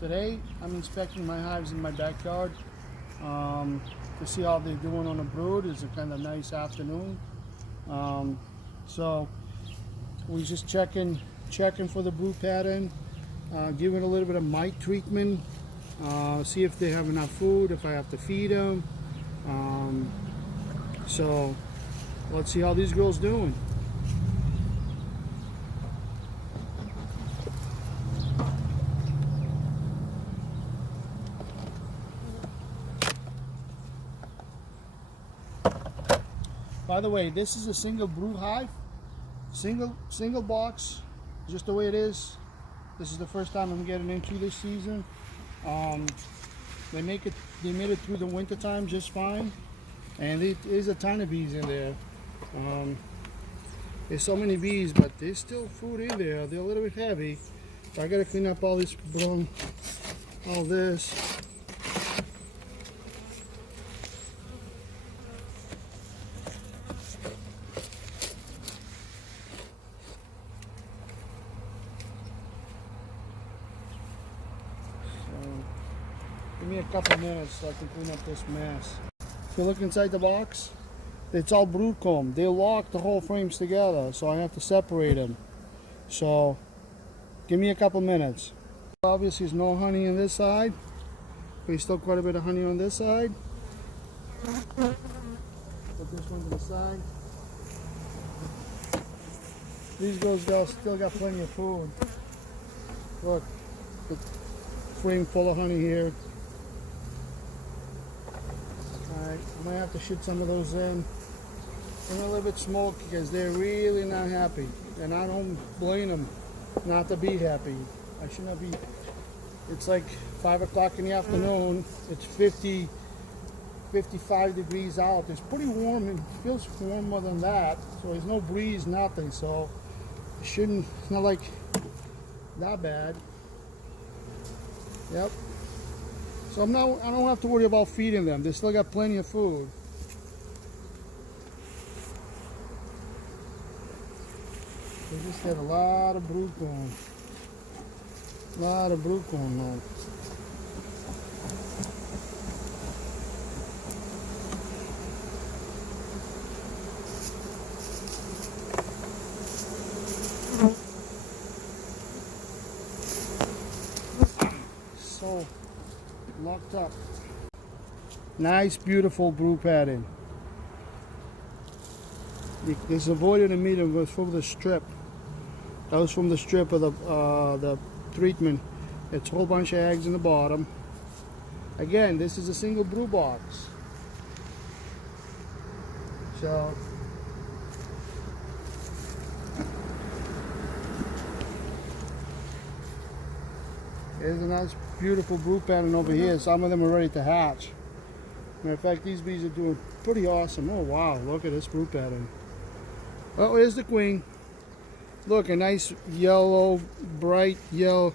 Today I'm inspecting my hives in my backyard to see how they're doing on the brood. It's a kind of nice afternoon. So we're just checking for the brood pattern, giving a little bit of mite treatment, see if they have enough food, if I have to feed them. So let's see how these girls doing. By the way, this is a single brood hive, single box, just the way it is. This is the first time I'm getting into this season. They made it through the winter time just fine, and it is a ton of bees in there. There's so many bees, but there's still food in there. They're a little bit heavy. So I gotta clean up all this broom, all this. Give me a couple minutes so I can clean up this mess. If you look inside the box, it's all brood comb. They lock the whole frames together, so I have to separate them. So give me a couple minutes. Obviously there's no honey on this side, but there's still quite a bit of honey on this side. Put this one to the side. These girls still got plenty of food. Look, the frame full of honey here. Alright, I might have to shoot some of those in. I'm a little bit smoky because they're really not happy. And I don't blame them not to be happy. I should not be. It's like 5 o'clock in the afternoon. It's 55 degrees out. It's pretty warm. It feels warmer than that. So there's no breeze, nothing. So it shouldn't, it's not like that bad. Yep. So I don't have to worry about feeding them. They still got plenty of food. They just get a lot of brood comb. A lot of brood comb now. So locked up. Nice, beautiful brood pattern. This avoided a medium was from the strip. That was from the strip of the treatment. It's a whole bunch of eggs in the bottom. Again, this is a single brood box. So there's a nice, beautiful brood pattern over here. Some of them are ready to hatch. Matter of fact, these bees are doing pretty awesome. Oh wow, look at this brood pattern. Oh, here's the queen. Look, a nice yellow, bright yellow.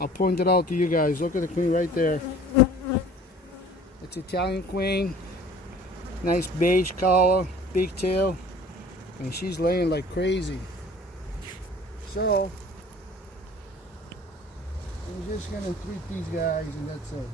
I'll point it out to you guys. Look at the queen right there. It's Italian queen. Nice beige color, big tail. And she's laying like crazy. So I'm just gonna treat these guys and that's it.